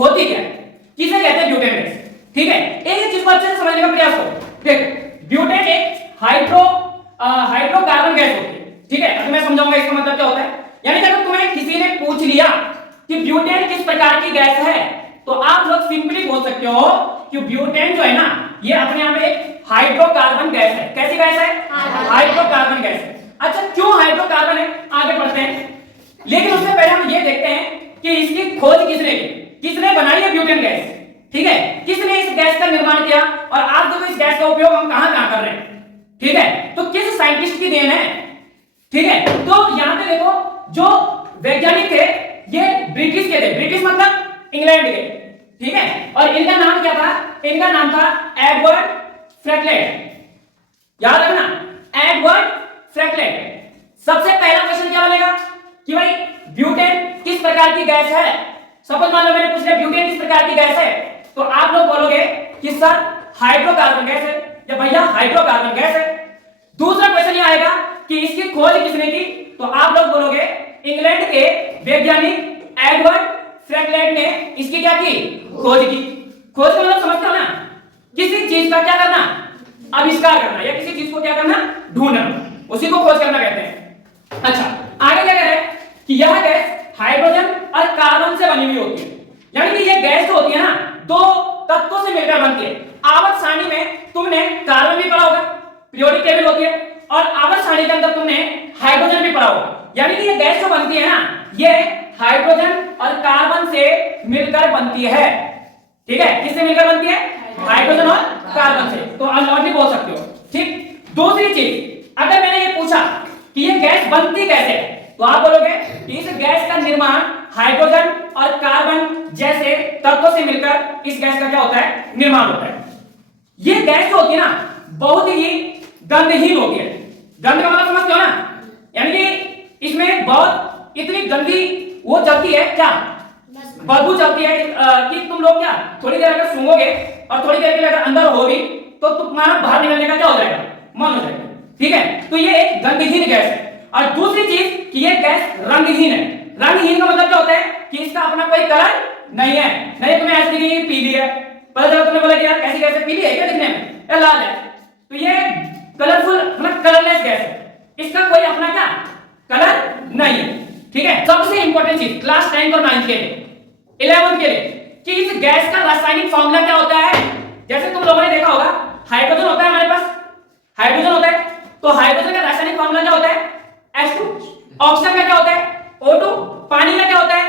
होती क्या है, किसे कहते हैं ब्यूटेन गैस। ठीक है, एक चीज को अच्छे से समझने का प्रयास करो। देखो ब्यूटेन एक हाइड्रोकार्बन गैस होती है। ठीक है, अब मैं समझाऊंगा इसका मतलब क्या होता है। यानी अगर तुम्हें किसी ने पूछ लिया कि ब्यूटेन किस प्रकार की गैस है, तो आप लोग सिंपली बोल सकते हो कि ब्यूटेन जो है ना, ये अपने आप में एक हाइड्रोकार्बन गैस है। कैसी गैस है? हाइड्रोकार्बन गैस है। अच्छा, क्यों हाइड्रोकार्बन है, आगे बढ़ते हैं। लेकिन उससे पहले हम ये देखते हैं कि इसकी खोज किसने की, किसने बनाई है ब्यूटेन गैस। ठीक है, किसने इस गैस का निर्माण किया, और आज देखो इस गैस का उपयोग हम कहां कर रहे हैं। ठीक है, तो किस साइंटिस्ट की देन है। ठीक है, तो यहां पे देखो जो वैज्ञानिक थे ये ब्रिटिश के थे, ब्रिटिश मतलब इंग्लैंड के। ठीक है, और इनका नाम क्या था, इनका नाम था एडवर्ड फ्रैंकलिन। याद रखना, एडवर्ड फ्रैंकलिन। सबसे पहला क्वेश्चन क्या बनेगा कि भाई ब्यूटेन किस प्रकार की गैस है। सपोज मान लो मैंने पूछ लिया ब्यूटेन किस प्रकार की गैस है, तो आप लोग बोलोगे कि सर हाइड्रोकार्बन गैस है, या भैया हाइड्रोकार्बन गैस है। दूसरा क्वेश्चन ये आएगा कि इसकी खोज किसने की, तो आप लोग बोलोगे इंग्लैंड के वैज्ञानिक एडवर्ड फ्रैंकलिन ने इसकी क्या की, खोज की। खोज का मतलब समझते हो ना, किसी चीज का क्या करना, आविष्कार करना, या किसी चीज को क्या करना, ढूंढना, उसी को खोज करना कहते हैं। अच्छा, आगे क्या कह रहे हैं कि यह गैस हाइड्रोजन और कार्बन से बनी हुई होती है। यानी कि यह गैस जो होती है ना, दो तत्वों से मिलकर बनती है। आवर्त सारणी में तुमने कार्बन भी पढ़ा होगा, पीरियोडिक टेबल होती है, और आवर्त सारणी के अंदर तुमने हाइड्रोजन भी पढ़ा होगा। यानी कि ये गैस जो बनती है ना, ये हाइड्रोजन और कार्बन से मिलकर बनती है। ठीक है, किससे मिलकर बनती है, हाइड्रोजन और कार्बन से। तो अनलॉजिक बोल सकते हो। ठीक, दूसरी चीज, अगर मैंने ये पूछा कि ये गैस बनती कैसे है, तो आप बोलोगे कि इस गैस का निर्माण हाइड्रोजन और कार्बन जैसे तत्वों से मिलकर इस गैस का क्या होता है, निर्माण होता है। ये गैस जो होती है ना, बहुत ही गंधहीन होती है। गंध का मतलब समझते हो ना, यानी कि इसमें बहुत इतनी गंदी वो चलती है, क्या बदबू चलती है कि तुम लोग क्या थोड़ी देर अगर सूंघोगे और थोड़ी देर के लिए अगर अंदर होगी तो तुम्हारा बाहर निकलने का क्या हो जाएगा, मन हो जाएगा। ठीक है, तो ये एक गंधहीन गैस है। और दूसरी चीज कि ये गैस रंगहीन है। रंगहीन का मतलब क्या होता है कि इसका अपना कोई कलर नहीं है। नहीं तुम्हें ऐसी दिखेगी पीली है, पता चला तुमने बोला कि यार ऐसी गैस पीली है क्या दिखने में, या लाल है, तो ये कलरफुल मतलब कलरलेस गैस है। इसका कोई अपना क्या कलर नहीं है। ठीक है, सबसे इंपॉर्टेंट चीज क्लास 10 और 9 के लिए, 11 के लिए, कि इस गैस का रासायनिक फॉर्मूला क्या होता है। जैसे तुम लोगों ने देखा होगा हाइड्रोजन होता है हमारे पास, हाइड्रोजन होता है, तो हाइड्रोजन का रासायनिक फॉर्मूला क्या होता है, H2। ऑक्सीजन का क्या होता है, O2। पानी का क्या होता है,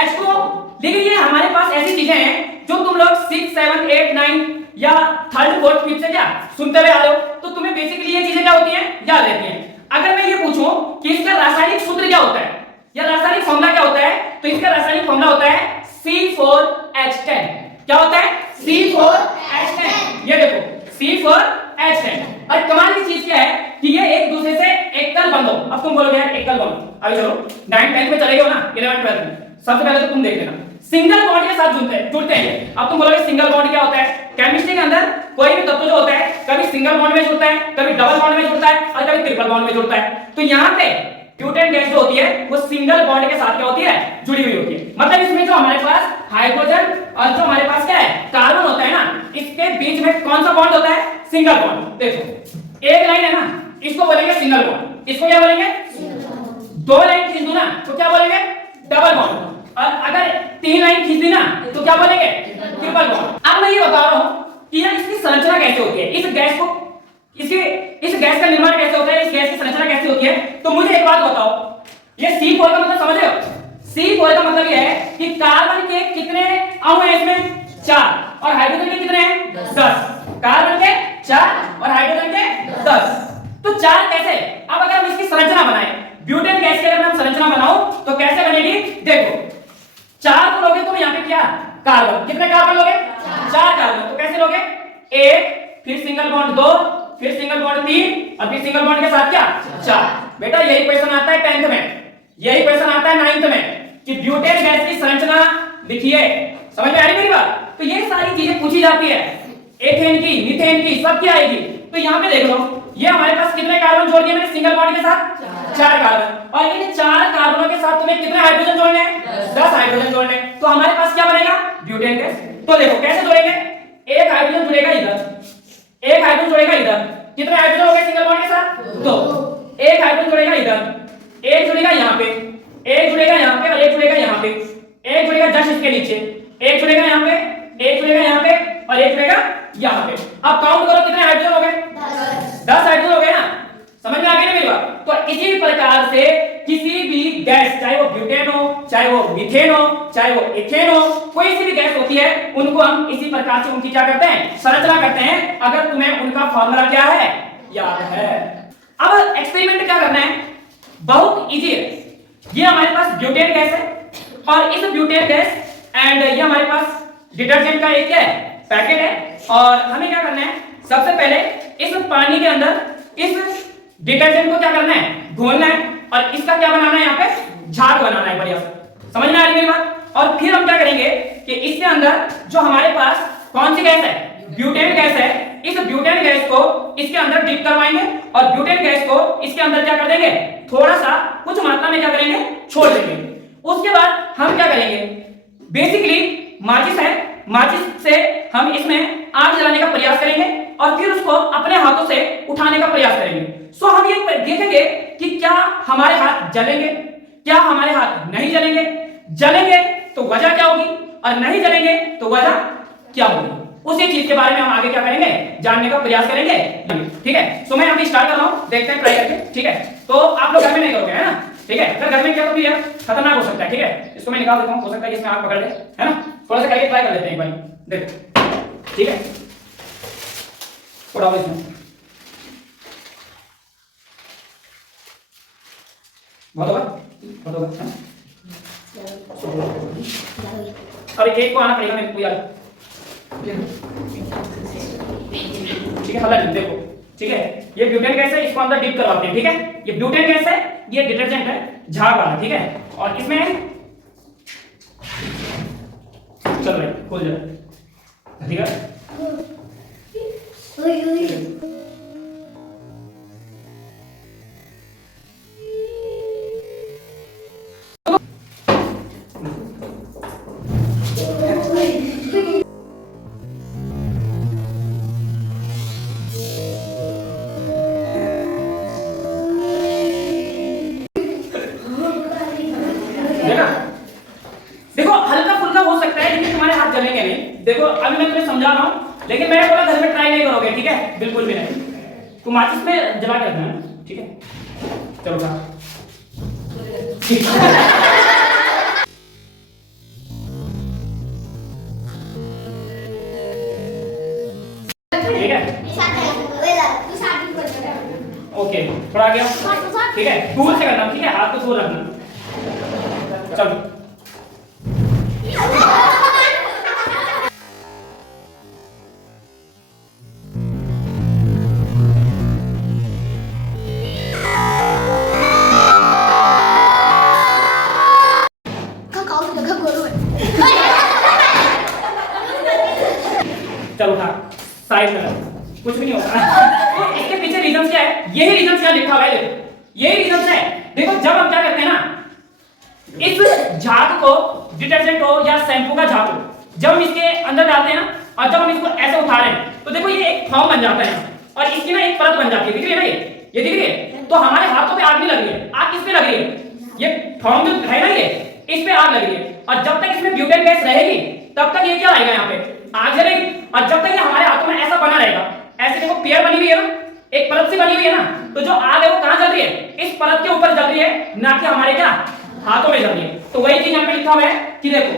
H2O। लेकिन ये हमारे पास ऐसी चीजें हैं जो तुम लोग 6, 7, 8, 9 या 3rd 4th 5th से क्या सुनते हुए आ रहे हो, तो तुम्हें बेसिकली ये चीजें क्या होती हैं, याद रहती हैं। अगर मैं ये पूछूं कि इसका रासायनिक सूत्र क्या होता है या रासायनिक फॉर्मूला क्या होता है, तो इसका रासायनिक फॉर्मूला होता है C4H10। क्या होता है, C4H10। ये देखो C4H10। और कमाल की चीज क्या है कि ये एक दूसरे से एकल बंध हो। अब तुम बोलोगे यार एकल बंध, अभी चलो 9th 10th में चले गए हो ना, 11th 12th में, सबसे पहले तो तुम देख लेना सिंगल बॉन्ड के साथ जुड़ते हैं। अब तुम बोलोगे सिंगल बॉन्ड क्या होता है, केमिस्ट्री के अंदर कोई भी तत्व जो होता है कभी सिंगल बॉन्ड में जुड़ता है, कभी डबल बॉन्ड में जुड़ता है, और कभी ट्रिपल बॉन्ड में जुड़ता है। तो यहाँ पे ब्यूटेन गैस जो होती है वो सिंगल बॉन्ड के साथ क्या होती है, जुड़ी हुई होती है। मतलब इसमें जो हमारे पास हाइड्रोजन और जो हमारे पास क्या है कार्बन होता है ना, इसके बीच में कौन सा बॉन्ड होता है, सिंगल बॉन्ड। देखो एक लाइन है ना, इसको बोलेंगे सिंगल बॉन्ड, इसको क्या बोलेंगे, दो लाइन खींच दो ना तो क्या बोलेंगे, डबल बॉन्ड। और अगर 3 लाइन खींच दी ना तो क्या बोलेंगे, ट्रिपल बॉन्ड। अब मैं ये बता रहा हूं कि यार इसकी संरचना कैसे होती है, इस गैस को इस गैस का निर्माण कैसे होता है, इस गैस की संरचना कैसे होती है। तो मुझे एक बात बताओ, ये C4 का मतलब समझ रहे हो, C4 का मतलब ये है कि कार्बन के कितने अणु हैं इसमें, 4, और हाइड्रोजन के कितने हैं, 10। कार्बन के 4 और हाइड्रोजन के 10। तो 4 कैसे। अब अगर हम इसकी संरचना बनाएं, ब्यूटेन गैस की अगर हम संरचना बनाओ तो कैसे बनेगी, देखो 4 को लोगे तुम यहाँ पे क्या कार्बन, कितने कार्बन लोगे, 4 कार्बन। तो कैसे लोगे, 1, फिर सिंगल बॉन्ड 2, फिर सिंगल बॉन्ड 3, और फिर सिंगल बॉन्ड के साथ क्या 4। बेटा यही क्वेश्चन आता है 10th में, यही क्वेश्चन आता है 9th में कि ब्यूटेन गैस की संरचना लिखिए। समझ में आ रही मेरी बात। तो ये सारी चीजें पूछी जाती है, एथेन की, मीथेन की, सब की आएगी। तो यहाँ पे देख लो, ये हमारे पास कितने कार्बन जोड़ दिए मैंने सिंगल बॉन्ड के साथ, 4 कार्बन। और इन 4 कार्बनों के साथ तुम्हें कितने हाइड्रोजन जोड़ने हैं, 10 हाइड्रोजन जोड़ने हैं। तो हमारे पास क्या क्या बनेगा? Butane gas. तो देखो कैसे जोड़ेंगे, एक हाइड्रोजन जुड़ेगा इधर, एक हाइड्रोजन जुड़ेगा इधर, कितने हाइड्रोजन हो गए सिंगल बॉन्ड के साथ? दो। एक हाइड्रोजन जुड़ेगा इधर, एक जुड़ेगा यहाँ पे, एक जुड़ेगा यहाँ पे और एक जुड़ेगा यहाँ पे, एक जुड़ेगा जस्ट इसके नीचे, एक जुड़ेगा यहाँ पे, एक जुड़ेगा यहाँ पे और एक जुड़ेगा यहाँ पे। अब काउंट करो कितने हाइड्रोजन हो गए? 10 हाइड्रोजन हो गए ना। समझ में आ गई ना मेरी बात? तो इसी प्रकार से किसी भी गैस, चाहे वो ब्यूटेन हो, चाहे वो मीथेन हो, चाहे वो इथेन हो, कोई सी भी गैस होती है, उनको हम इसी प्रकार से उनकी क्या करते हैं? संरचना करते हैं। अगर तुम्हें उनका फॉर्मूला क्या है याद है। अब एक्सपेरिमेंट क्या करना है, बहुत इजी है। ये हमारे पास ब्यूटेन गैस है और इस ब्यूटेन गैस एंड ये हमारे पास डिटर्जेंट का एक क्या है? पैकेट है। और हमें क्या करना है, सबसे पहले इस पानी के अंदर इस डिटर्जेंट को क्या करना है? घोलना है और इसका क्या बनाना है? यहाँ पे झाग बनाना है बढ़िया से। समझ में आ रही मेरी बात? और फिर हम क्या करेंगे कि इसके अंदर जो हमारे पास कौन सी गैस है? ब्यूटेन गैस है। इस ब्यूटेन गैस को इसके अंदर डिप करवाएंगे और ब्यूटेन गैस को इसके अंदर क्या कर देंगे? थोड़ा सा कुछ मात्रा में क्या करेंगे? छोड़ देंगे। उसके बाद हम क्या करेंगे, बेसिकली माचिस है, माचिस से हम इसमें आग जलाने का प्रयास करेंगे और फिर उसको अपने हाथों से उठाने का प्रयास करेंगे। सो हम ये देखेंगे कि क्या हमारे हाथ जलेंगे, क्या हमारे हाथ नहीं जलेंगे। जलेंगे तो वजह क्या होगी और नहीं जलेंगे तो वजह क्या होगी। उसी चीज के बारे में हम आगे क्या करेंगे? जानने का प्रयास करेंगे। ठीक है, सो मैं अभी स्टार्ट कर रहा हूं, देखते हैं ट्राई करके। ठीक है, तो आप लोग घर में नहीं करोगे, है ना? ठीक है, अगर घर में किया तो भी यार खतरनाक हो सकता है। ठीक है, इसको मैं निकाल देता हूं, हो सकता है कि इसमें आग पकड़ ले, है ना? थोड़ा सा करके ट्राई कर लेते हैं एक बार, देखो। ठीक है, थोड़ा और इसमें बहुत होगा, बहुत होगा, है ना? और एक को आना पड़ेगा मेरे को यार। ठीक है, हल्ला देखो। ठीक है, ये ब्यूटेन गैस है, इसको अंदर डिप करवाते हैं। ठीक है, ये ब्यूटेन गैस है, ये डिटर्जेंट है झाग वाला। ठीक है, और इसमें चल भाई खोल जरा। ठीक है, देखो हल्का फुल्का हो सकता है लेकिन तुम्हारे हाथ जलेंगे नहीं। देखो अभी मैं तुम्हें समझा रहा हूं, लेकिन मैंने बोला घर में ट्राई नहीं करोगे। ठीक है, बिल्कुल भी नहीं। तो माचिस में जला के रखना है। ठीक है, चलो खा। ठीक है, ओके, थोड़ा आ गया। ठीक है, दूर से करना। ठीक है, हाथ को दूर रखना। चलो चलो हाँ, साइड में रखो, कुछ भी नहीं होगा। इसके पीछे रीजन क्या है? यही रीजन क्या लिखा हुआ है, देखो यही रीजन है। देखो जब हम क्या करते हैं ना, इस झाग को, डिटर्जेंट हो या शैम्पू का झाग हो, जब हम इसके अंदर डालते हैं ना और जब हम इसको ऐसे उठा रहे हैं तो देखो ये एक फॉर्म बन जाता है और इसकी ना एक परत बन जाती है। दिख रही है ना, ये दिख रही है? तो हमारे हाथों पे आग नहीं लग रही है। आग किस पे लग रही है? ये फॉर्म जो है ना, ये इस पे आग लग रही है। और जब तक इसमें ब्यूटेन गैस रहेगी तब तक ये क्या आएगा? यहाँ पे आग जलेगी। और जब तक ये हमारे हाथों में ऐसा बना रहेगा, ऐसे देखो पेयर बनी हुई है ना, एक परत से बनी हुई है ना, तो जो आग है वो कहां जल रही है? इस परत के ऊपर जल रही है, ना कि हमारे क्या हाथों में जल रही है। तो वही चीज यहाँ पे लिखा हुआ है कि देखो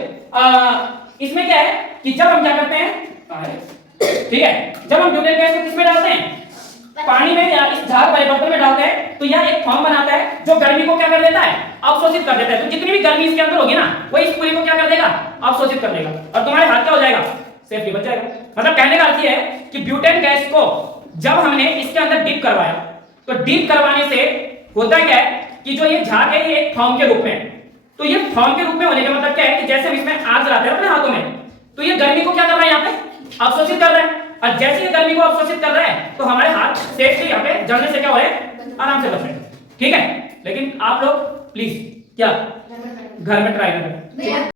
इसमें क्या है कि जब हम क्या करते हैं, ठीक है, जब हम ब्यूटेन गैस को किसमें डालते हैं? पानी में या इस झाग वाले बर्तन में डालते हैं तो यह एक फॉर्म बनाता है जो गर्मी को क्या कर देता है? अवशोषित कर देता है। तो जितनी भी गर्मी इसके अंदर होगी ना, वो इस पूरी को क्या कर देगा? अवशोषित कर देगा और तुम्हारे हाथ क्या हो जाएगा? सेफली बच जाएगा। मतलब कहने का अर्थ ये है कि ब्यूटेन गैस को जब हमने इसके अंदर डीप करवाया तो डीप करवाने से होता क्या है कि जो ये झाग है ये एक फॉर्म के रूप में है। तो ये फॉर्म के रूप में होने का मतलब क्या है कि जैसे हम इसमें आग जलाते हैं अपने हाथों में, तो ये गर्मी को क्या कर रहा है? यहाँ पे अवशोषित कर रहा है। और जैसे ये गर्मी को अवशोषित कर रहा है तो हमारे हाथ सेफली यहाँ पे जलने से क्या हो रहे हैं? आराम से बच रहे हैं। ठीक है, लेकिन आप लोग प्लीज क्या घर में ट्राई करें।